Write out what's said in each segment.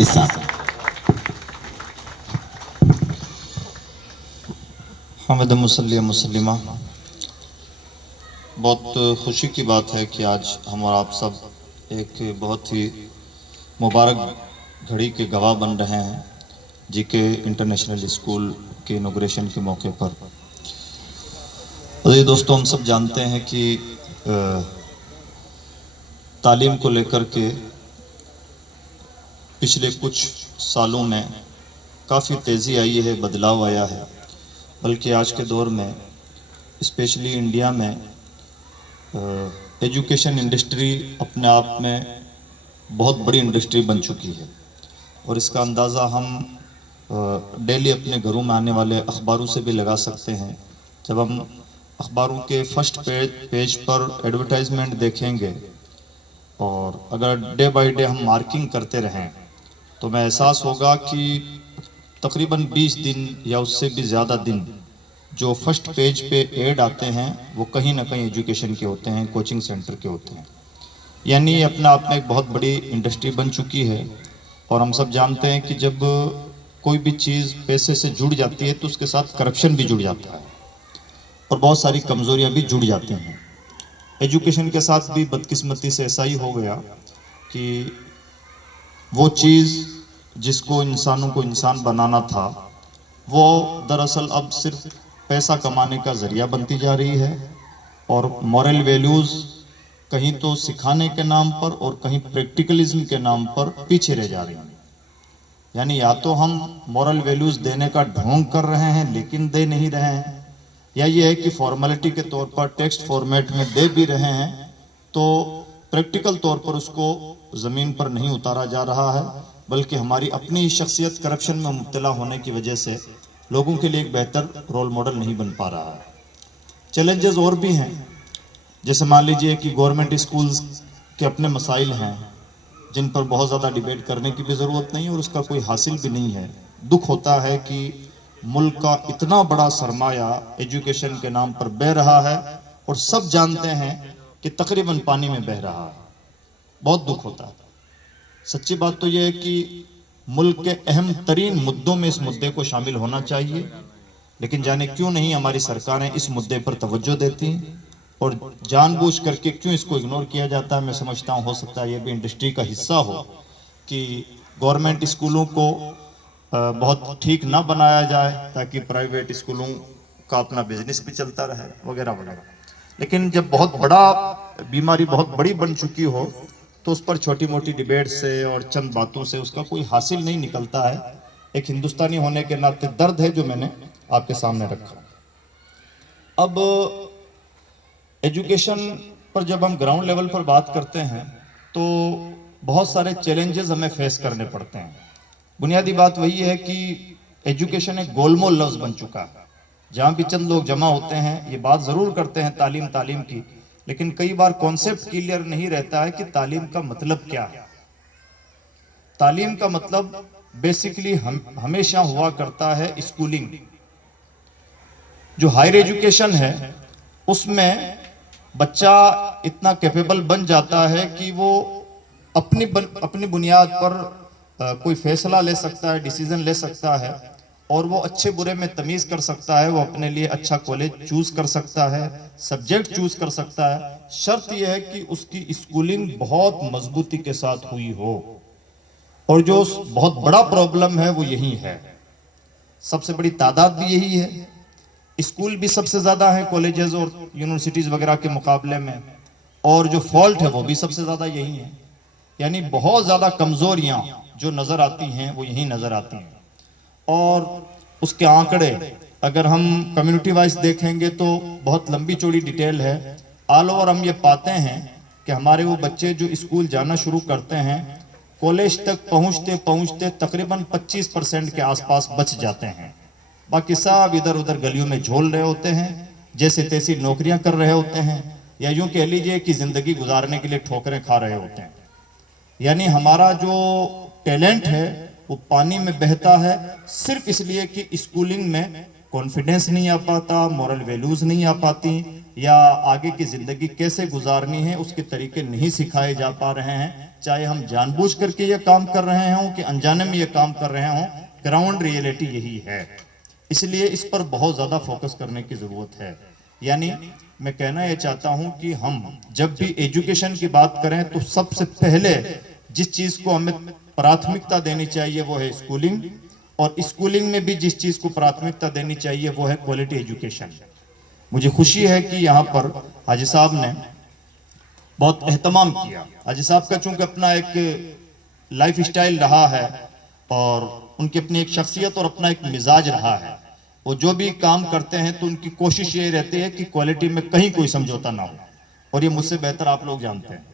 के साथ। हमेद मुसल्ली मुसल्लिमा, बहुत खुशी की बात है कि आज हम और आप सब एक बहुत ही मुबारक घड़ी के गवाह बन रहे हैं जीके इंटरनेशनल स्कूल के इनॉग्रेशन के मौके पर। अजीज दोस्तों, हम सब जानते हैं कि तालीम को लेकर के पिछले कुछ सालों में काफ़ी तेज़ी आई है, बदलाव आया है। बल्कि आज के दौर में स्पेशली इंडिया में एजुकेशन इंडस्ट्री अपने आप में बहुत बड़ी इंडस्ट्री बन चुकी है और इसका अंदाज़ा हम डेली अपने घरों में आने वाले अखबारों से भी लगा सकते हैं। जब हम अखबारों के फर्स्ट पेज पर एडवर्टाइजमेंट देखेंगे और अगर डे बाय डे हम मार्किंग करते रहें तो हमें एहसास होगा कि तकरीबन 20 दिन या उससे भी ज़्यादा दिन जो फर्स्ट पेज पे ऐड आते हैं वो कहीं ना कहीं एजुकेशन के होते हैं, कोचिंग सेंटर के होते हैं। यानी ये अपने आप में एक बहुत बड़ी इंडस्ट्री बन चुकी है। और हम सब जानते हैं कि जब कोई भी चीज़ पैसे से जुड़ जाती है तो उसके साथ करप्शन भी जुड़ जाता है और बहुत सारी कमज़ोरियाँ भी जुड़ जाती हैं। एजुकेशन के साथ भी बदकिस्मती से ऐसा ही हो गया कि वो चीज़ जिसको इंसानों को इंसान बनाना था वो दरअसल अब सिर्फ पैसा कमाने का ज़रिया बनती जा रही है और मॉरल वैल्यूज़ कहीं तो सिखाने के नाम पर और कहीं प्रैक्टिकलिज्म के नाम पर पीछे रह जा रही हैं। यानी या तो हम मॉरल वैल्यूज़ देने का ढोंग कर रहे हैं लेकिन दे नहीं रहे हैं, या ये है कि फॉर्मेलिटी के तौर पर टेक्स्ट फॉर्मेट में दे भी रहे हैं तो प्रैक्टिकल तौर पर उसको ज़मीन पर नहीं उतारा जा रहा है, बल्कि हमारी अपनी शख्सियत करप्शन में मुब्तला होने की वजह से लोगों के लिए एक बेहतर रोल मॉडल नहीं बन पा रहा है। चैलेंजेस और भी हैं, जैसे मान लीजिए कि गवर्नमेंट स्कूल्स के अपने मसाइल हैं जिन पर बहुत ज़्यादा डिबेट करने की भी ज़रूरत नहीं और उसका कोई हासिल भी नहीं है। दुख होता है कि मुल्क का इतना बड़ा सरमाया एजुकेशन के नाम पर बह रहा है और सब जानते हैं कि तकरीबन पानी में बह रहा है। बहुत दुख होता है। सच्ची बात तो यह है कि मुल्क के अहम तरीन मुद्दों में इस मुद्दे को शामिल होना चाहिए, लेकिन जाने क्यों नहीं हमारी सरकारें इस मुद्दे पर तवज्जो देती और जानबूझ करके क्यों इसको इग्नोर किया जाता है। मैं समझता हूँ हो सकता है ये भी इंडस्ट्री का हिस्सा हो कि गवर्नमेंट स्कूलों को बहुत ठीक ना बनाया जाए ताकि प्राइवेट स्कूलों का अपना बिजनेस भी चलता रहे वगैरह वगैरह। लेकिन जब बहुत बड़ा बीमारी बहुत बड़ी बन चुकी हो तो उस पर छोटी मोटी डिबेट से और चंद बातों से उसका कोई हासिल नहीं निकलता है। एक हिंदुस्तानी होने के नाते दर्द है जो मैंने आपके सामने रखा। अब एजुकेशन पर जब हम ग्राउंड लेवल पर बात करते हैं तो बहुत सारे चैलेंजेस हमें फेस करने पड़ते हैं। बुनियादी बात वही है कि एजुकेशन एक गोलमोल लफ्ज़ बन चुका है। जहाँ भी चंद लोग जमा होते हैं ये बात ज़रूर करते हैं तालीम तालीम की, लेकिन कई बार कॉन्सेप्ट क्लियर नहीं रहता है कि तालीम का मतलब क्या है। तालीम का मतलब बेसिकली हमेशा हुआ करता है स्कूलिंग। जो हायर एजुकेशन है उसमें बच्चा इतना कैपेबल बन जाता है कि वो अपनी बुनियाद पर कोई फैसला ले सकता है, डिसीजन ले सकता है और वो अच्छे बुरे में तमीज़ कर सकता है। वो अपने लिए अच्छा कॉलेज चूज़ कर सकता है, सब्जेक्ट चूज़ कर सकता है। शर्त यह है कि उसकी स्कूलिंग बहुत मजबूती के साथ हुई हो। और जो बहुत बड़ा प्रॉब्लम है वो यही है, सबसे बड़ी तादाद भी यही है। स्कूल भी सबसे ज़्यादा है कॉलेजेस और यूनिवर्सिटीज़ वगैरह के मुकाबले में, और जो फॉल्ट है वो भी सबसे ज़्यादा यही है। यानी बहुत ज़्यादा कमज़ोरियाँ जो नज़र आती हैं वो यही नज़र आती हैं। और उसके आंकड़े अगर हम कम्युनिटी वाइज देखेंगे तो बहुत लंबी चौड़ी डिटेल है। ऑल ओवर हम ये पाते हैं कि हमारे वो बच्चे जो स्कूल जाना शुरू करते हैं कॉलेज तक पहुंचते पहुंचते तकरीबन 25% के आसपास बच जाते हैं। बाकी सब इधर उधर गलियों में झोल रहे होते हैं, जैसे तैसी नौकरियां कर रहे होते हैं, या यूं कह लीजिए कि ज़िंदगी गुजारने के लिए ठोकरें खा रहे होते हैं। यानी हमारा जो टैलेंट है वो पानी में बहता है सिर्फ इसलिए कि स्कूलिंग में कॉन्फिडेंस नहीं आ पाता, मॉरल वैल्यूज़ नहीं आ पाती, या आगे की ज़िंदगी कैसे गुजारनी है उसके तरीके नहीं सिखाए जा पा रहे हैं। चाहे हम जानबूझ करके ये काम कर रहे हों कि अनजाने में ये काम कर रहे हों, ग्राउंड रियलिटी यही है। इसलिए इस पर बहुत ज़्यादा फोकस करने की ज़रूरत है। यानी मैं कहना ये चाहता हूं कि हम जब भी एजुकेशन की बात करें तो सबसे पहले जिस चीज़ को हमें प्राथमिकता देनी चाहिए वो है स्कूलिंग, और स्कूलिंग में भी जिस चीज़ को प्राथमिकता देनी चाहिए वो है क्वालिटी एजुकेशन। मुझे खुशी है कि यहाँ पर हाजी साहब ने बहुत एहतमाम किया। हाजी साहब का चूंकि अपना एक लाइफ स्टाइल रहा है और उनकी अपनी एक शख्सियत और अपना एक मिजाज रहा है, वो जो भी काम करते हैं तो उनकी कोशिश ये रहती है कि क्वालिटी में कहीं कोई समझौता ना हो, और ये मुझसे बेहतर आप लोग जानते हैं।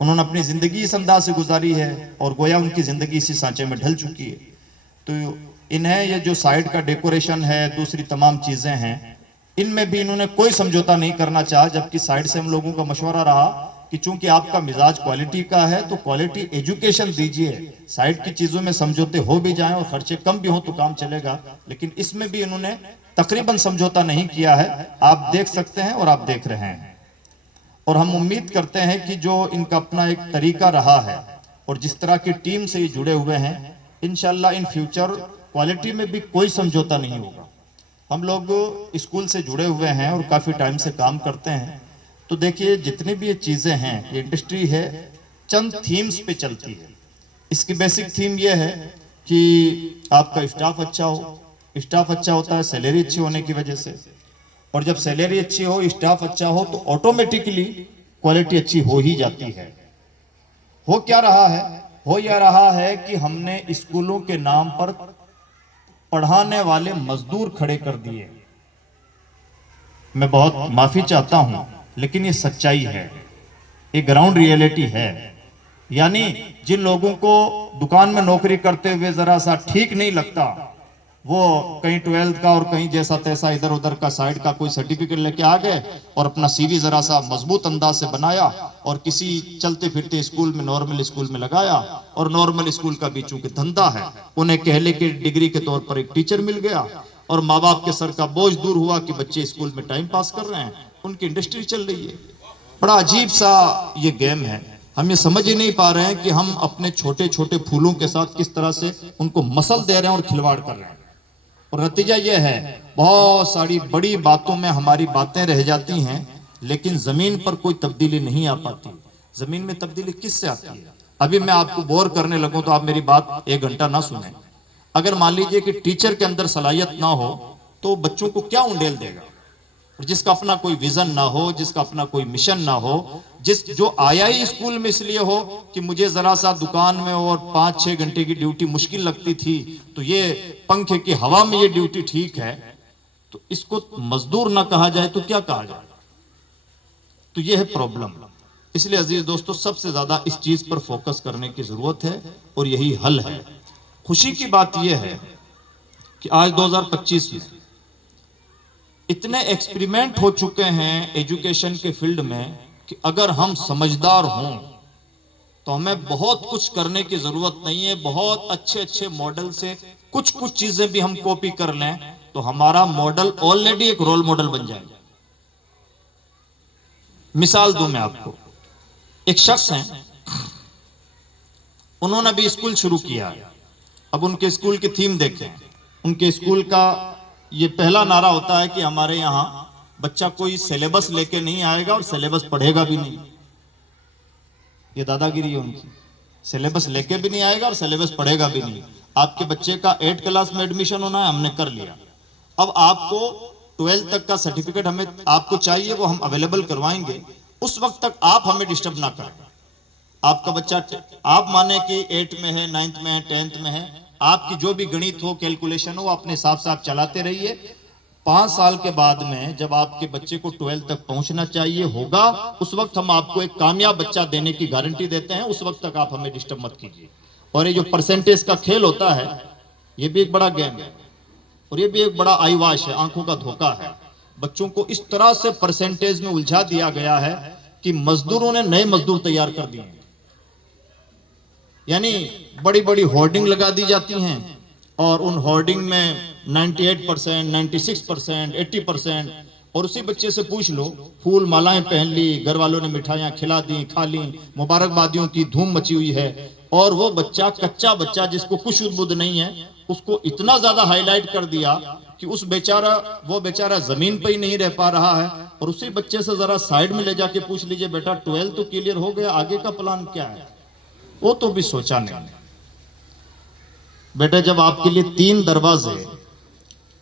उन्होंने अपनी ज़िंदगी इस अंदाज से गुजारी है और गोया उनकी ज़िंदगी इसी सांचे में ढल चुकी है। तो इन्हें ये जो साइड का डेकोरेशन है, दूसरी तमाम चीज़ें हैं, इनमें भी इन्होंने कोई समझौता नहीं करना चाहा, जबकि साइड से हम लोगों का मशवरा रहा कि चूंकि आपका मिजाज क्वालिटी का है तो क्वालिटी एजुकेशन दीजिए, साइड की चीज़ों में समझौते हो भी जाएं और खर्चे कम भी हों तो काम चलेगा, लेकिन इसमें भी इन्होंने तकरीबन समझौता नहीं किया है। आप देख सकते हैं और आप देख रहे हैं, और हम उम्मीद करते हैं कि जो इनका अपना एक तरीका रहा है और जिस तरह की टीम से ये जुड़े हुए हैं, इंशाल्लाह इन फ्यूचर क्वालिटी में भी कोई समझौता नहीं होगा। हम लोग स्कूल से जुड़े हुए हैं और काफ़ी टाइम से काम करते हैं, तो देखिए जितनी भी ये चीज़ें हैं, ये इंडस्ट्री है चंद थीम्स पे चलती है। इसकी बेसिक थीम ये है कि आपका स्टाफ अच्छा हो। स्टाफ अच्छा होता है सैलरी अच्छी होने की वजह से, और जब सैलरी अच्छी हो, स्टाफ अच्छा हो, तो ऑटोमेटिकली क्वालिटी अच्छी हो ही जाती है। हो क्या रहा है? हो यह रहा है कि हमने स्कूलों के नाम पर पढ़ाने वाले मजदूर खड़े कर दिए। मैं बहुत माफी चाहता हूं, लेकिन ये सच्चाई है, ये ग्राउंड रियलिटी है। यानी जिन लोगों को दुकान में नौकरी करते हुए जरा सा ठीक नहीं लगता, वो कहीं 12th का और कहीं जैसा तैसा इधर उधर का साइड का कोई सर्टिफिकेट लेके आ गए और अपना सीवी जरा सा मजबूत अंदाज से बनाया और किसी चलते फिरते स्कूल में, नॉर्मल स्कूल में लगाया, और नॉर्मल स्कूल का भी चूंकि धंधा है, उन्हें कहले के डिग्री के तौर पर एक टीचर मिल गया और माँ बाप के सर का बोझ दूर हुआ कि बच्चे स्कूल में टाइम पास कर रहे हैं, उनकी इंडस्ट्री चल रही है। बड़ा अजीब सा ये गेम है। हम ये समझ ही नहीं पा रहे हैं कि हम अपने छोटे छोटे फूलों के साथ किस तरह से उनको मसल दे रहे हैं और खिलवाड़ कर रहे हैं, और नतीजा ये है बहुत सारी बड़ी बातों में हमारी बातें रह जाती हैं, लेकिन जमीन पर कोई तब्दीली नहीं आ पाती। जमीन में तब्दीली किससे आती है? अभी मैं आपको बोर करने लगूं तो आप मेरी बात 1 घंटा ना सुने। अगर मान लीजिए कि टीचर के अंदर सलाहियत ना हो तो बच्चों को क्या उंडेल देगा? और जिसका अपना कोई विजन ना हो, जिसका अपना कोई मिशन ना हो, जो आया ही स्कूल में इसलिए हो कि मुझे जरा सा दुकान में और 5-6 घंटे की ड्यूटी मुश्किल लगती थी, तो ये पंखे की हवा में ये ड्यूटी ठीक है, तो इसको मजदूर ना कहा जाए तो क्या कहा जाए? तो ये है प्रॉब्लम। इसलिए अजीज दोस्तों, सबसे ज्यादा इस चीज पर फोकस करने की जरूरत है और यही हल है। खुशी की बात यह है कि आज 2025 में इतने एक्सपेरिमेंट हो चुके हैं एजुकेशन के फील्ड में कि अगर हम समझदार हों तो हमें बहुत कुछ करने की जरूरत नहीं है। बहुत अच्छे अच्छे मॉडल से कुछ चीजें भी हम कॉपी कर लें तो हमारा मॉडल ऑलरेडी एक रोल मॉडल बन जाएगा। मिसाल दूं मैं आपको, एक शख्स हैं, उन्होंने भी स्कूल शुरू किया है। अब उनके स्कूल की थीम देखें। उनके स्कूल का ये पहला नारा होता है कि हमारे यहाँ बच्चा कोई सिलेबस लेके नहीं आएगा और सिलेबस पढ़ेगा भी नहीं। ये दादागिरी है उनकी। सिलेबस लेके भी नहीं आएगा और सिलेबस पढ़ेगा भी नहीं। आपके बच्चे का 8 क्लास में एडमिशन होना है, हमने कर लिया। अब आपको 12 तक का सर्टिफिकेट हमें आपको चाहिए, वो हम अवेलेबल करवाएंगे। उस वक्त तक आप हमें डिस्टर्ब ना करें। आपका बच्चा आप माने कि 8 में है, 9th में है, 10th में है, आपकी जो भी गणित हो, कैलकुलेशन हो, अपने हिसाब से आप चलाते रहिए। 5 साल के बाद में जब आपके बच्चे को 12 तक पहुंचना चाहिए होगा, उस वक्त हम आपको एक कामयाब बच्चा देने की गारंटी देते हैं। उस वक्त तक आप हमें डिस्टर्ब मत कीजिए। और ये जो परसेंटेज का खेल होता है, ये भी एक बड़ा गेम है और ये भी एक बड़ा आईवाश है, आंखों का धोखा है। बच्चों को इस तरह से परसेंटेज में उलझा दिया गया है कि मजदूरों ने नए मजदूर तैयार कर दिए। यानी बड़ी बड़ी होर्डिंग लगा दी जाती हैं और उन होर्डिंग में 98%, 96%, 80%, और उसी बच्चे से पूछ लो, फूल मालाएं पहन ली, घर वालों ने मिठाइयां खिला दी, खा ली, मुबारकबादियों की धूम मची हुई है, और वो बच्चा, कच्चा बच्चा जिसको कुछ बुद्ध नहीं है, उसको इतना ज्यादा हाईलाइट कर दिया कि वो बेचारा जमीन पर ही नहीं रह पा रहा है। और उसी बच्चे से जरा साइड में ले जाके पूछ लीजिए, बेटा 12 तो क्लियर हो गया, आगे का प्लान क्या है? वो तो भी सोचा नहीं। बेटा जब आपके लिए 3 दरवाजे,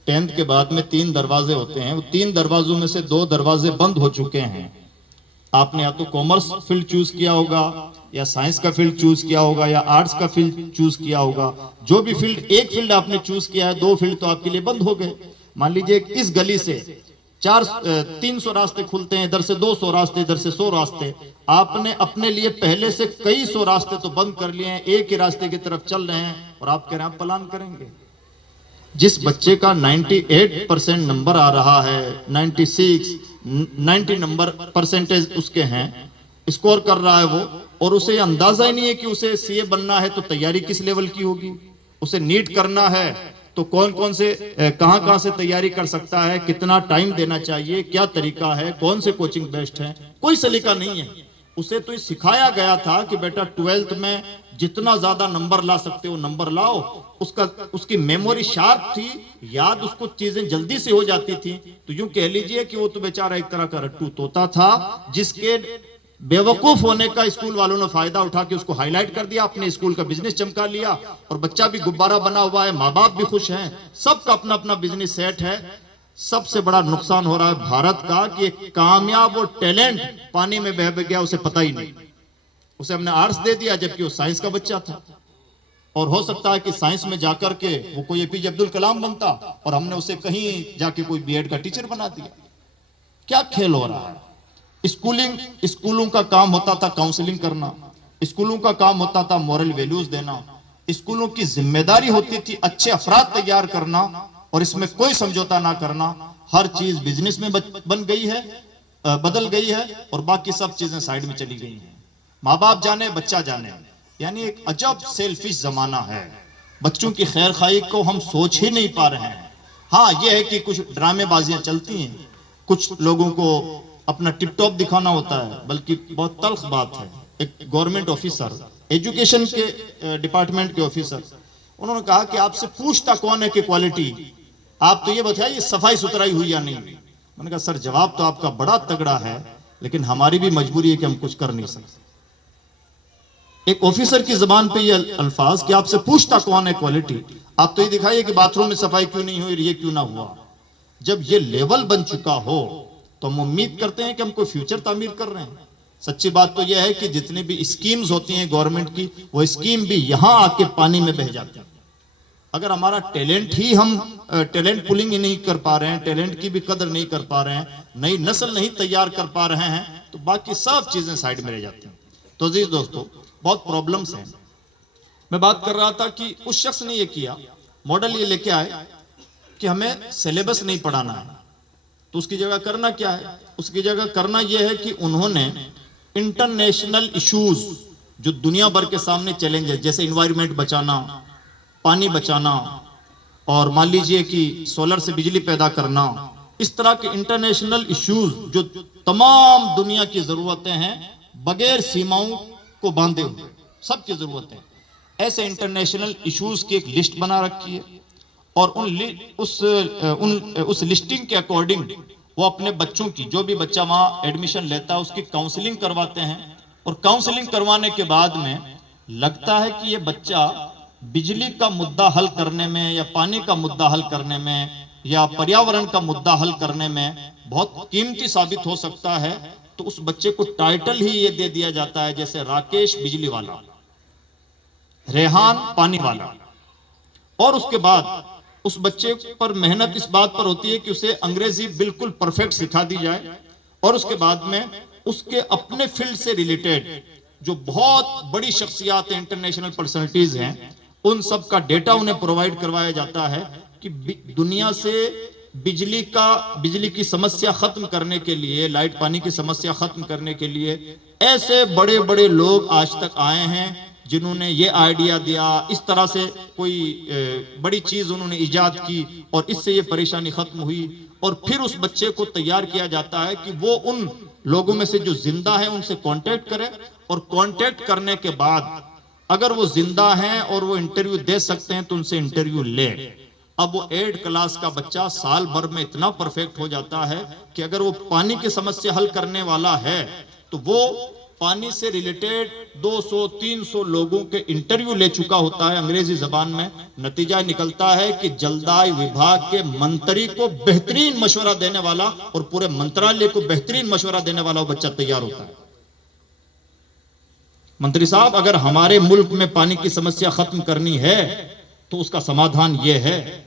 10th के बाद में 3 दरवाजे होते हैं, वो 3 दरवाजों में से 2 दरवाजे बंद हो चुके हैं, आपने या तो कॉमर्स फील्ड चूज किया होगा, या साइंस का फील्ड चूज किया होगा, या आर्ट्स का फील्ड चूज किया होगा। जो भी फील्ड, एक फील्ड आपने चूज किया है, 2 फील्ड तो आपके लिए बंद हो गए। मान लीजिए इस गली से 300 रास्ते खुलते हैं, इधर से 200 रास्ते, इधर से 100 रास्ते। आपने अपने लिए पहले से कई 100 रास्ते तो बंद कर लिए हैं, एक ही रास्ते की तरफ चल रहे हैं, और आप कह रहे हैं प्लान करेंगे। जिस बच्चे का 98% नंबर आ रहा है, 96, 90 नंबर परसेंटेज उसके हैं, स्कोर कर रहा है वो, और उसे अंदाजा ही नहीं है कि उसे सीए बनना है तो तैयारी किस लेवल की होगी, उसे नीट करना है तो कौन कौन से कहां से तैयारी कर सकता है, कितना टाइम देना चाहिए, क्या तरीका है, कौन से कोचिंग बेस्ट है, कोई सलीका नहीं है। उसे तो सिखाया गया था कि बेटा 12th में जितना ज्यादा नंबर ला सकते हो नंबर लाओ। उसकी मेमोरी शार्प थी, याद उसको चीजें जल्दी से हो जाती थी। तो यूं कह लीजिए कि वो तो बेचारा एक तरह का रट्टू तोता था, जिसके बेवकूफ होने का स्कूल वालों ने फायदा उठा के उसको हाईलाइट कर दिया, अपने स्कूल का बिजनेस चमका लिया, और बच्चा भी गुब्बारा बना हुआ है, माँ बाप भी खुश हैं, सबका अपना अपना बिजनेस सेट है। सबसे बड़ा नुकसान हो रहा है भारत का कि एक कामयाब और टैलेंट पानी में बह गया, उसे पता ही नहीं। उसे हमने आर्ट्स दे दिया जबकि वो साइंस का बच्चा था, और हो सकता है कि साइंस में जाकर के वो कोई एपीजे अब्दुल कलाम बनता, और हमने उसे कहीं जाके कोई बीएड का टीचर बना दिया। क्या खेल हो रहा है? स्कूलों का काम होता था काउंसलिंग करना, स्कूलों का काम होता था मॉरल वैल्यूज देना, स्कूलों की जिम्मेदारी होती थी अच्छे अफराद तैयार करना, और इसमें कोई समझौता ना करना। हर चीज बिजनेस में बन गई है, बदल गई है, और बाकी सब चीजें साइड में चली गई हैं। माँ बाप जाने, बच्चा जाने, यानी एक अजब सेल्फिश जमाना है। बच्चों की खैर खाई को हम सोच ही नहीं पा रहे हैं। हाँ, यह है कि कुछ ड्रामेबाजियां चलती हैं, कुछ लोगों को अपना टिप टॉप दिखाना होता है, बल्कि बहुत तल्ख बात है। एक गवर्नमेंट ऑफिसर, एजुकेशन के डिपार्टमेंट के ऑफिसर, उन्होंने कहा कि आपसे पूछता कौन है कि क्वालिटी, आप तो ये बताइए सफाई सुथराई हुई या नहीं। मैंने कहा सर जवाब तो आपका बड़ा तगड़ा है, लेकिन हमारी भी मजबूरी है कि हम कुछ कर नहीं सकते। एक ऑफिसर की जबान पे ये अल्फाज कि आपसे पूछता कौन है क्वालिटी, आप तो ये दिखाइए कि बाथरूम में सफाई क्यों नहीं हुई, ये क्यों ना हुआ। जब ये लेवल बन चुका हो तो हम उम्मीद करते हैं कि हम कोई फ्यूचर तामीर कर रहे हैं। सच्ची बात तो यह है कि जितनी भी स्कीम्स होती हैं गवर्नमेंट की, वो स्कीम भी यहां आके पानी में बह जाती है। अगर हमारा टैलेंट ही, हम टैलेंट पुलिंग ही नहीं कर पा रहे हैं, टैलेंट की भी कदर नहीं कर पा रहे हैं, नई नस्ल नहीं तैयार कर पा रहे हैं, तो बाकी सब चीजें साइड में रह जाती हैं। तो अजीज दोस्तों, बहुत प्रॉब्लम्स हैं। मैं बात कर रहा था कि उस शख्स ने ये किया, मॉडल ये लेके आए कि हमें सिलेबस नहीं पढ़ाना है, तो उसकी जगह करना क्या है? उसकी जगह करना यह है कि उन्होंने इंटरनेशनल इश्यूज जो दुनिया भर के सामने चैलेंज है, जैसे इन्वायरमेंट बचाना, पानी बचाना, और मान लीजिए कि सोलर से बिजली पैदा करना, इस तरह के इंटरनेशनल इश्यूज जो तमाम दुनिया की जरूरतें हैं, बगैर सीमाओं को बांधे हुए सबकी जरूरतें, ऐसे इंटरनेशनल इश्यूज की एक लिस्ट बना रखी है, और उस लिस्टिंग के अकॉर्डिंग वो अपने बच्चों की, जो भी बच्चा वहां एडमिशन लेता है उसकी काउंसलिंग करवाते हैं। और काउंसलिंग करवाने के बाद में लगता है कि ये बच्चा बिजली का मुद्दा हल करने में, या पानी का मुद्दा हल करने में, या पर्यावरण का मुद्दा हल करने में बहुत कीमती साबित हो सकता है, तो उस बच्चे को टाइटल ही ये दे दिया जाता है, जैसे राकेश बिजली वाला, रेहान पानी वाला। और उसके बाद उस बच्चे पर मेहनत इस बात पर होती है कि उसे अंग्रेजी बिल्कुल परफेक्ट सिखा दी जाए, और उसके बाद में उसके अपने फील्ड से रिलेटेड जो बहुत बड़ी शख्सियात हैं, इंटरनेशनल पर्सनैलिटीज हैं, उन सब का डेटा उन्हें प्रोवाइड करवाया जाता है कि दुनिया से बिजली की समस्या खत्म करने के लिए, लाइट पानी की समस्या खत्म करने के लिए ऐसे बड़े बड़े लोग आज तक आए हैं जिन्होंने ये आइडिया दिया, इस तरह से कोई बड़ी चीज उन्होंने इजाद की, और इससे ये परेशानी खत्म हुई। और फिर उस बच्चे को तैयार किया जाता है कि वो उन लोगों में से जो जिंदा है उनसे कांटेक्ट करे, और कांटेक्ट करने के बाद अगर वो जिंदा हैं और वो इंटरव्यू दे सकते हैं तो उनसे इंटरव्यू ले। अब वो 8 क्लास का बच्चा साल भर में इतना परफेक्ट हो जाता है कि अगर वो पानी की समस्या हल करने वाला है तो वो पानी से रिलेटेड 200-300 लोगों के इंटरव्यू ले चुका होता है अंग्रेजी जबान में। नतीजा निकलता है कि जलदाय विभाग के मंत्री को बेहतरीन मशवरा देने वाला और पूरे मंत्रालय को बेहतरीन मशवरा देने वाला वो बच्चा तैयार होता है। मंत्री साहब, अगर हमारे मुल्क में पानी की समस्या खत्म करनी है तो उसका समाधान यह है,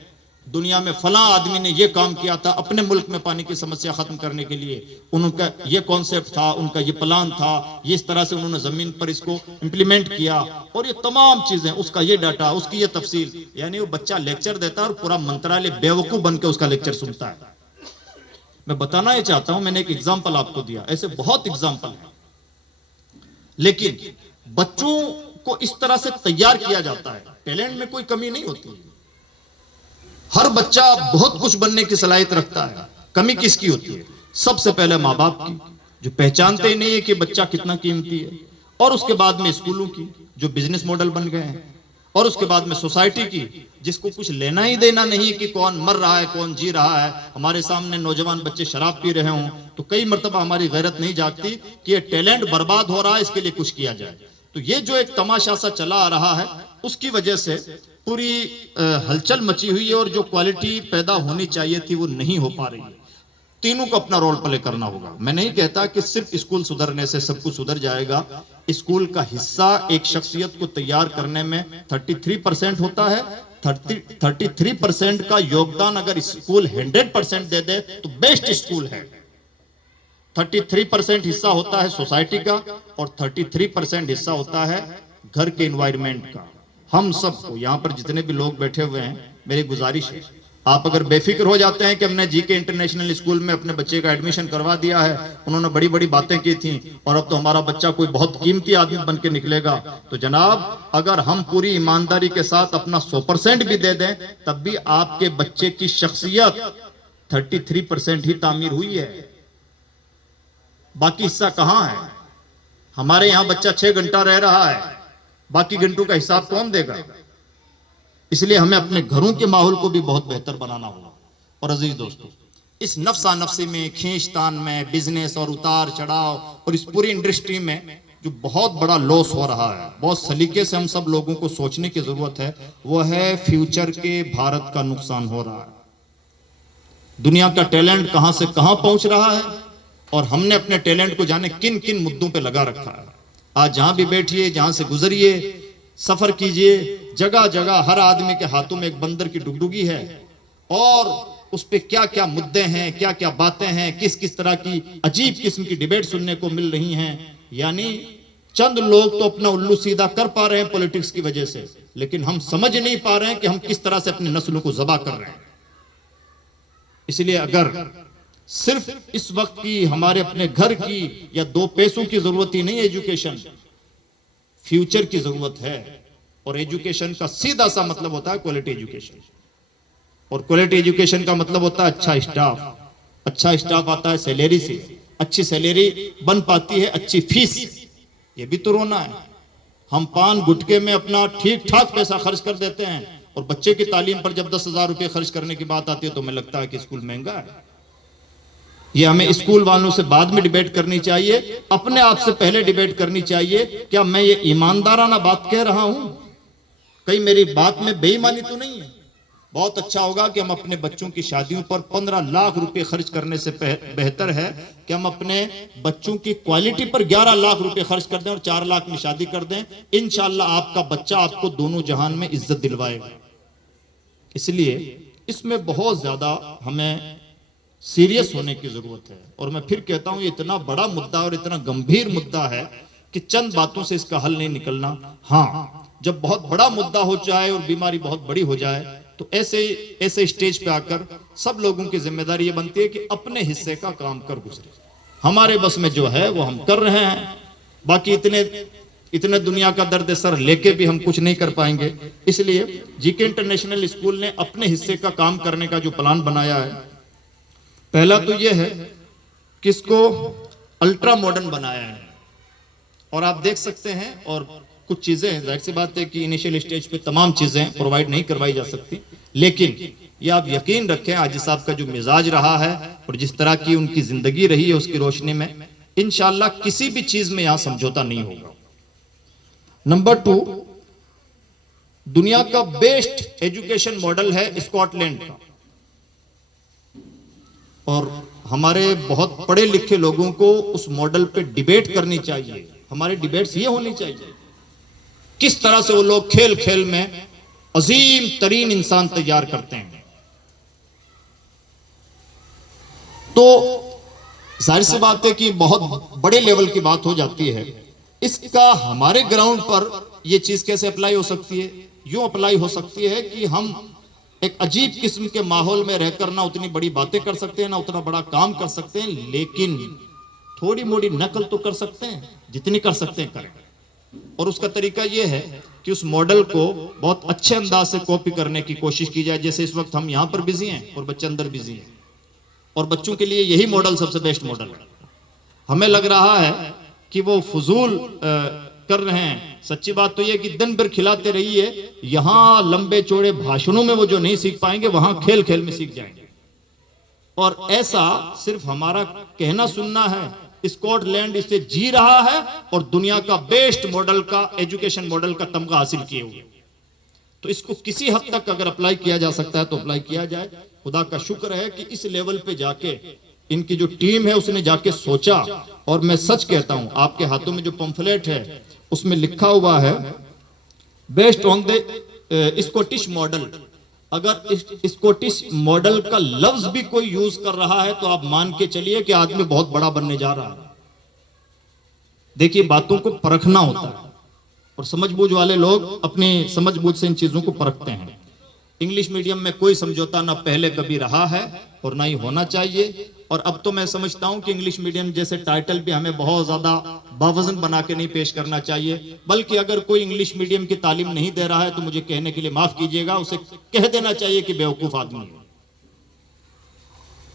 दुनिया में फला आदमी ने यह काम किया था अपने मुल्क में पानी की समस्या खत्म करने के लिए, उनका ये कॉन्सेप्ट था, उनका ये प्लान था, ये इस तरह से उन्होंने जमीन पर इसको इंप्लीमेंट किया, और ये तमाम चीजें, उसका ये डाटा, उसकी ये तफसील। यानी वो बच्चा लेक्चर देता है और पूरा मंत्रालय बेवकूफ बन के उसका लेक्चर सुनता है। मैं बताना ये चाहता हूं, मैंने एक एग्जाम्पल आपको दिया, ऐसे बहुत एग्जाम्पल है, लेकिन बच्चों को इस तरह से तैयार किया जाता है। टैलेंट में कोई कमी नहीं होती, हर बच्चा बहुत कुछ बनने की सलाहियत रखता है। कमी किसकी होती है? सबसे पहले माँ बाप की, जो पहचानते ही नहीं है कि बच्चा कितना कीमती है, और उसके बाद में स्कूलों की जो बिजनेस मॉडल बन गए हैं, और उसके बाद में सोसाइटी की जिसको कुछ लेना ही देना नहीं कि कौन मर रहा है कौन जी रहा है। हमारे सामने नौजवान बच्चे शराब पी रहे हों तो कई मरतबा हमारी गैरत नहीं जागती कि ये टैलेंट बर्बाद हो रहा है, इसके लिए कुछ किया जाए। तो ये जो एक तमाशा सा चला आ रहा है उसकी वजह से पूरी हलचल मची हुई है, और जो क्वालिटी पैदा होनी चाहिए थी वो नहीं हो पा रही है। तीनों को अपना रोल प्ले करना होगा। मैं नहीं कहता कि सिर्फ स्कूल सुधरने से सब कुछ सुधर जाएगा। स्कूल का हिस्सा एक शख्सियत को तैयार करने में 33% होता है। 33% का योगदान अगर स्कूल 100% दे दे तो बेस्ट स्कूल है। 33% हिस्सा होता है सोसाइटी का, और 33% हिस्सा होता है घर के एनवायरनमेंट का। हम सबको यहाँ पर जितने भी लोग बैठे हुए हैं, मेरी गुजारिश है, आप अगर बेफिक्र हो जाते हैं कि हमने जीके इंटरनेशनल स्कूल में अपने बच्चे का एडमिशन करवा दिया है, उन्होंने बड़ी बड़ी बातें की थी और अब तो हमारा बच्चा कोई बहुत कीमती आदमी बन के निकलेगा, तो जनाब अगर हम पूरी ईमानदारी के साथ अपना 100% भी दे दें तब भी आपके बच्चे की शख्सियत 33% ही तामीर हुई है। बाकी हिस्सा कहां है? हमारे यहां बच्चा 6 घंटा रह रहा है, बाकी घंटों का हिसाब कौन देगा? इसलिए हमें अपने घरों के माहौल को भी बहुत बेहतर बनाना होगा। और अजीज दोस्तों, इस नफ्सा नफ्सी में, खींचतान में, बिजनेस और उतार चढ़ाव और इस पूरी इंडस्ट्री में जो बहुत बड़ा लॉस हो रहा है, बहुत सलीके से हम सब लोगों को सोचने की जरूरत है, वो है फ्यूचर के भारत का नुकसान हो रहा है। दुनिया का टैलेंट कहां से कहां पहुंच रहा है और हमने अपने टैलेंट को जाने किन किन मुद्दों पे लगा रखा है। आज जहां भी बैठिए, जहां से गुजरिए, सफर कीजिए, जगह जगह हर आदमी के हाथों में एक बंदर की डुगडुगी है और उस पे क्या क्या मुद्दे हैं, क्या क्या बातें हैं, किस किस तरह की अजीब किस्म की डिबेट सुनने को मिल रही हैं। यानी चंद लोग तो अपना उल्लू सीधा कर पा रहे हैं पॉलिटिक्स की वजह से, लेकिन हम समझ नहीं पा रहे हैं कि हम किस तरह से अपनी नस्लों को ज़बा कर रहे हैं। इसलिए अगर सिर्फ इस वक्त की हमारे अपने घर की या 2 पैसों की जरूरत ही नहीं, एजुकेशन फ्यूचर की जरूरत है। और एजुकेशन का सीधा सा मतलब होता है क्वालिटी एजुकेशन, और क्वालिटी एजुकेशन का मतलब होता है अच्छा स्टाफ। अच्छा स्टाफ आता है सैलरी से, अच्छी सैलरी बन पाती है अच्छी फीस। ये भी तो रोना है। हम पान गुटके में अपना ठीक ठाक पैसा खर्च कर देते हैं और बच्चे की तालीम पर जब 10,000 रुपये खर्च करने की बात आती है तो हमें लगता है कि स्कूल महंगा है। ये हमें स्कूल वालों से बाद में डिबेट करनी चाहिए, अपने आप से पहले डिबेट करनी चाहिए। क्या मैं ये ईमानदाराना बात कह रहा हूं? कहीं मेरी बात में बेईमानी तो नहीं है? बहुत अच्छा होगा कि हम अपने बच्चों की शादियों पर 15 लाख रुपए खर्च करने से बेहतर है कि हम अपने बच्चों की क्वालिटी पर 11 लाख रुपए खर्च कर दें और 4 लाख में शादी कर दें। इंशाल्लाह आपका बच्चा आपको दोनों जहान में इज्जत दिलवाएगा। इसलिए इसमें बहुत ज्यादा हमें सीरियस होने की जरूरत है। और मैं फिर कहता हूं, ये इतना बड़ा मुद्दा और इतना गंभीर मुद्दा है कि चंद बातों से इसका हल नहीं निकलना। हाँ, जब बहुत बड़ा मुद्दा हो जाए और बीमारी बहुत बड़ी हो जाए तो ऐसे स्टेज पे आकर सब लोगों की जिम्मेदारी ये बनती है कि अपने हिस्से का काम कर गुजरे। हमारे बस में जो है वो हम कर रहे हैं, बाकी इतने दुनिया का दर्द सर लेके भी हम कुछ नहीं कर पाएंगे। इसलिए जीके इंटरनेशनल स्कूल ने अपने हिस्से का काम करने का जो प्लान बनाया है पहला तो यह है कि इसको अल्ट्रा मॉडर्न बनाया है और आप देख सकते हैं, और कुछ चीजें जाहिर सी बात है कि इनिशियल स्टेज पे तमाम चीजें प्रोवाइड नहीं करवाई जा सकती, लेकिन ये आप यकीन रखें हाजी साहब का जो मिजाज रहा है और जिस तरह की उनकी जिंदगी रही है उसकी रोशनी में इंशाअल्लाह किसी भी चीज में यहां समझौता नहीं होगा। नंबर 2, दुनिया का बेस्ट एजुकेशन मॉडल है स्कॉटलैंड का, और हमारे बहुत पढ़े लिखे लोगों को उस मॉडल पे डिबेट करनी चाहिए। हमारे डिबेट्स ये होनी चाहिए किस तरह से वो लोग खेल खेल में अजीम तरीन इंसान तैयार करते हैं। तो जाहिर सी बात है कि बहुत बड़े लेवल की बात हो जाती है। इसका हमारे ग्राउंड पर यह चीज कैसे अप्लाई हो सकती है? यूं अप्लाई हो सकती है कि हम एक अजीब किस्म के माहौल में रहकर ना उतनी बड़ी बातें कर सकते हैं, ना उतना बड़ा काम कर सकते हैं, लेकिन थोड़ी मोड़ी नकल तो कर सकते हैं, जितनी कर सकते हैं करें। और उसका तरीका यह है कि उस मॉडल को बहुत अच्छे अंदाज से कॉपी करने की कोशिश की जाए। जैसे इस वक्त हम यहां पर बिजी हैं और बच्चे अंदर बिजी हैं, और बच्चों के लिए यही मॉडल सबसे बेस्ट मॉडल है। हमें लग रहा है कि वो फजूल कर रहे हैं, सच्ची बात तो यह कि दिन भर खिलाते रहिए, यहां लंबे चौड़े भाषणों में वो जो नहीं सीख पाएंगे वहां खेल खेल में सीख जाएंगे। और ऐसा सिर्फ हमारा कहना सुनना है, स्कॉटलैंड इसे जी रहा है और दुनिया का बेस्ट मॉडल का एजुकेशन मॉडल का तमगा हासिल किए हुए। तो इसको किसी हद तक अगर अप्लाई किया जा सकता है तो अप्लाई किया जाए। खुदा का शुक्र है कि इस लेवल पे जाके इनकी जो टीम है उसने जाके सोचा, और मैं सच कहता हूं आपके हाथों में जो पंफलेट है उसमें लिखा हुआ है based on the Scottish model. अगर इस स्कॉटिश मॉडल का लफ्ज भी कोई यूज कर रहा है तो आप मान के चलिए कि आदमी बहुत बड़ा बनने जा रहा है। देखिए, बातों को परखना होता है और समझबूझ वाले लोग अपनी समझबूझ से इन चीजों को परखते हैं। इंग्लिश मीडियम में कोई समझौता ना पहले कभी रहा है और ना ही होना चाहिए। और अब तो मैं समझता हूं कि इंग्लिश मीडियम जैसे टाइटल भी हमें बहुत ज्यादा बावजन बना के नहीं पेश करना चाहिए, बल्कि अगर कोई इंग्लिश मीडियम की तालीम नहीं दे रहा है तो मुझे कहने के लिए माफ कीजिएगा, उसे कह देना चाहिए कि बेवकूफ आदमी है।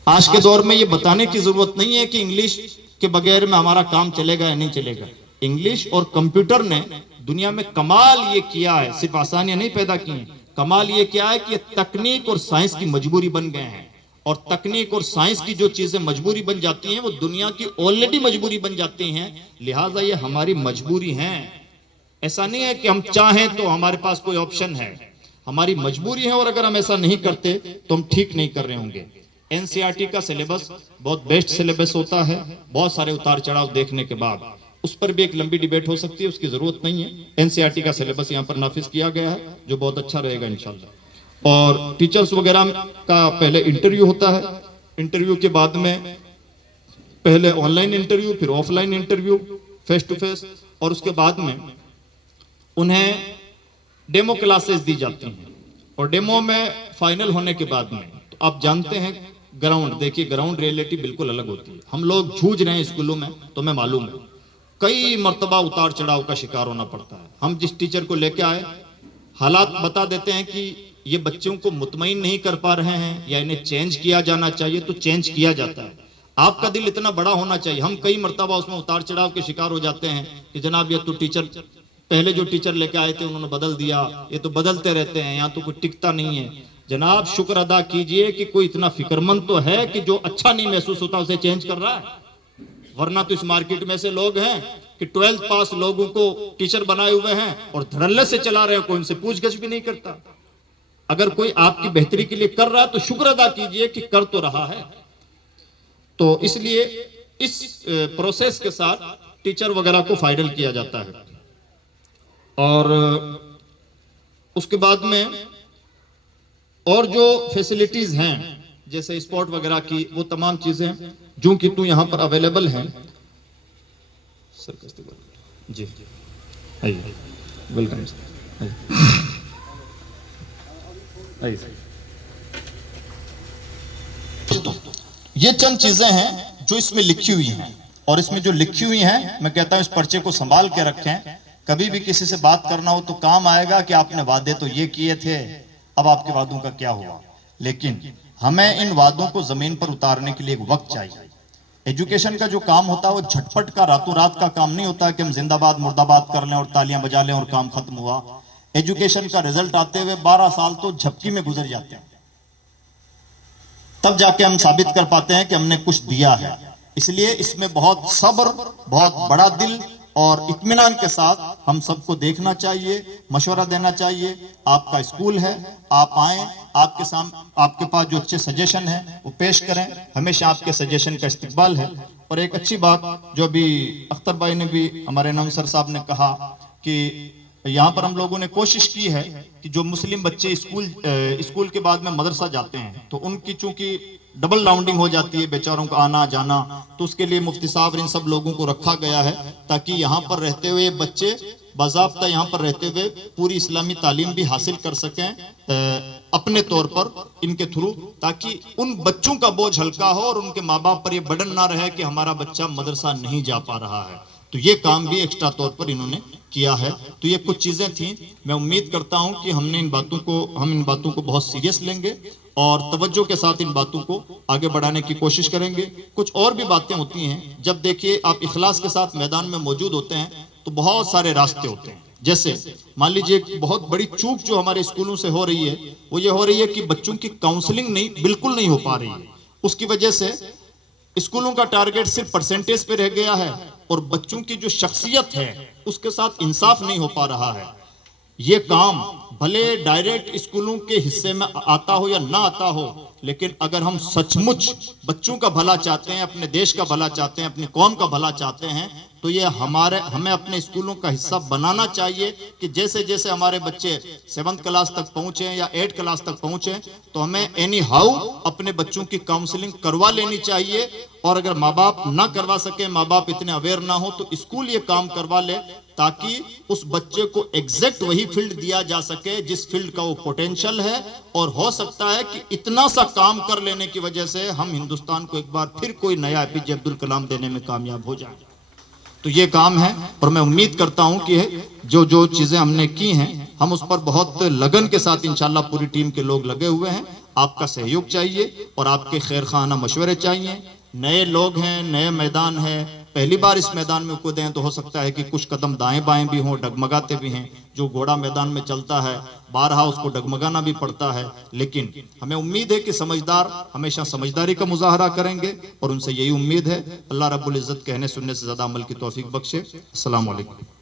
आज के दौर में ये बताने की जरूरत नहीं है कि इंग्लिश के बगैर में हमारा काम चलेगा या नहीं चलेगा। इंग्लिश और कंप्यूटर ने दुनिया में कमाल ये किया है, सिर्फ आसानियां नहीं पैदा की हैं, कमाल ये क्या है कि तकनीक और साइंस की मजबूरी बन गए हैं। और तकनीक और साइंस की जो चीजें मजबूरी बन जाती हैं वो दुनिया की ऑलरेडी मजबूरी बन जाती हैं, लिहाजा ये हमारी मजबूरी है। ऐसा नहीं है कि हम चाहें तो हमारे पास कोई ऑप्शन है, हमारी मजबूरी है। और अगर हम ऐसा नहीं करते तो हम ठीक नहीं कर रहे होंगे। एनसीईआरटी का सिलेबस बहुत बेस्ट सिलेबस होता है, बहुत सारे उतार चढ़ाव देखने के बाद उस पर भी एक लंबी डिबेट हो सकती है, उसकी जरूरत नहीं है। एनसीईआरटी का सिलेबस यहाँ पर नाफिज किया गया है जो बहुत अच्छा रहेगा इंशाल्लाह। और टीचर्स वगैरह का पहले इंटरव्यू होता है, इंटरव्यू के बाद में पहले ऑनलाइन इंटरव्यू, फिर offline interview face to face, और उसके बाद में उन्हें डेमो क्लासेस दी जाती हैं। और डेमो में फाइनल होने के बाद में तो आप जानते हैं ग्राउंड, देखिए ग्राउंड रियलिटी बिल्कुल अलग होती है। हम लोग जूझ रहे हैं स्कूलों में तो मैं मालूम है, कई मर्तबा उतार चढ़ाव का शिकार होना पड़ता है। हम जिस टीचर को लेके आए हालात बता देते हैं कि ये बच्चों को मुतमईन नहीं कर पा रहे हैं या इन्हें चेंज किया जाना चाहिए, तो चेंज किया जाता है। आपका दिल इतना बड़ा होना चाहिए। हम कई मर्तबा उसमें उतार चढ़ाव के शिकार हो जाते हैं कि जनाब ये तो टीचर पहले जो टीचर लेके आए थे उन्होंने बदल दिया, ये तो बदलते रहते हैं, यहाँ तो कोई टिकता नहीं है। जनाब शुक्र अदा कीजिए कि कोई इतना फिक्रमंद तो है कि जो अच्छा नहीं महसूस होता उसे चेंज कर रहा है। वरना तो इस मार्केट में से लोग हैं कि 12th पास लोगों को टीचर बनाए हुए हैं और धड़ल्ले से चला रहे हैं, कोई उनसे पूछगछ भी नहीं करता। अगर कोई आपकी बेहतरी के लिए कर रहा है तो शुक्र अदा कीजिए कि कर तो रहा है। तो इसलिए इस प्रोसेस के साथ टीचर वगैरह को फाइनल किया जाता है। और उसके बाद में और जो फैसिलिटीज हैं जैसे स्पोर्ट वगैरह की, वो तमाम चीजें जो कि तू यहां पर अवेलेबल हैं। जी वेलकम सर। दोस्तों ये चंद चीजें हैं जो इसमें लिखी हुई हैं, और इसमें जो लिखी हुई हैं मैं कहता हूं इस पर्चे को संभाल के रखें। कभी भी किसी से बात करना हो तो काम आएगा कि आपने वादे तो ये किए थे, अब आपके वादों का क्या हुआ। लेकिन हमें इन वादों को जमीन पर उतारने के लिए एक वक्त चाहिए। एजुकेशन का जो काम होता है वो झटपट का रातों रात का काम नहीं होता कि हम जिंदाबाद मुर्दाबाद कर लें और तालियां बजा लें और काम खत्म हुआ। एजुकेशन का रिजल्ट आते हुए 12 साल तो झपकी में गुजर जाते हैं, तब जाके हम साबित कर पाते हैं कि हमने कुछ दिया है। इसलिए इसमें बहुत सब्र, बहुत बड़ा दिल और इत्मीनान के साथ हम सबको देखना चाहिए, मशवरा देना चाहिए। आपका स्कूल है, आप आए, आपके सामने आपके पास जो अच्छे सजेशन है वो पेश करें, हमेशा आपके सजेशन का इस्तकबाल है। और एक अच्छी बात जो अभी अख्तर भाई ने भी, हमारे अनाउंसर साहब ने कहा कि यहाँ पर हम लोगों ने कोशिश की है कि जो मुस्लिम बच्चे स्कूल के बाद में मदरसा जाते हैं तो उनकी चूंकि डबल राउंडिंग हो जाती है, बेचारों का आना जाना, तो उसके लिए मुफ्ती साहब इन सब लोगों को रखा गया है ताकि यहाँ पर रहते हुए बच्चे बाज़ाब्ता यहाँ पर रहते हुए पूरी इस्लामी तालीम भी हासिल कर सकें अपने तौर पर इनके थ्रू, ताकि उन बच्चों का बोझ हल्का हो और उनके माँ बाप पर यह बर्डन ना रहे कि हमारा बच्चा मदरसा नहीं जा पा रहा है। तो ये काम भी एक्स्ट्रा तौर पर इन्होंने किया है। तो ये कुछ चीजें थी, मैं उम्मीद करता हूं कि हम इन बातों को बहुत सीरियस लेंगे और तवज्जो के साथ इन बातों को आगे बढ़ाने की कोशिश करेंगे। कुछ और भी बातें होती हैं, जब देखिए आप इखलास के साथ मैदान में मौजूद होते हैं तो बहुत सारे रास्ते होते हैं। जैसे मान लीजिए एक बहुत बड़ी चूक जो हमारे स्कूलों से हो रही है वो ये हो रही है कि बच्चों की काउंसलिंग बिल्कुल नहीं हो पा रही है। उसकी वजह से स्कूलों का टारगेट सिर्फ परसेंटेज पे रह गया है और बच्चों की जो शख्सियत है उसके साथ इंसाफ नहीं हो पा रहा है। ये काम भले डायरेक्ट स्कूलों के हिस्से में आता हो या ना आता हो, लेकिन अगर हम सचमुच बच्चों का भला चाहते हैं, अपने देश का भला चाहते हैं, अपनी कौम का भला चाहते हैं, तो ये हमें अपने स्कूलों का हिस्सा बनाना चाहिए कि जैसे जैसे हमारे बच्चे 7th क्लास तक पहुंचे या 8th क्लास तक पहुंचे तो हमें एनी हाउ अपने बच्चों की काउंसलिंग करवा लेनी चाहिए। और अगर माँ बाप ना करवा सके, माँ बाप इतने अवेयर ना हो, तो स्कूल ये काम करवा ले ताकि उस बच्चे को एग्जैक्ट वही फील्ड दिया जा सके जिस फील्ड का वो पोटेंशियल है। और हो सकता है कि इतना सा काम कर लेने की वजह से हम हिंदुस्तान को एक बार फिर कोई नया एपीजे अब्दुल कलाम देने में कामयाब हो जाए। तो ये काम है और मैं उम्मीद करता हूं कि जो जो चीजें हमने की हैं हम उस पर बहुत लगन के साथ इंशाल्लाह पूरी टीम के लोग लगे हुए हैं। आपका सहयोग चाहिए और आपके खैर खाना मशवरे चाहिए। नए लोग हैं, नए मैदान है, पहली बार इस मैदान में कूदे हैं तो हो सकता है कि कुछ कदम दाएं बाएं भी हों, डगमगाते भी हैं। जो घोड़ा मैदान में चलता है बारहा उसको डगमगाना भी पड़ता है, लेकिन हमें उम्मीद है कि समझदार हमेशा समझदारी का मुजाहरा करेंगे और उनसे यही उम्मीद है। अल्लाह रब्बुल इज्जत कहने सुनने से ज्यादा अमल की तौफीक बख्शे। अस्सलाम वालेकुम।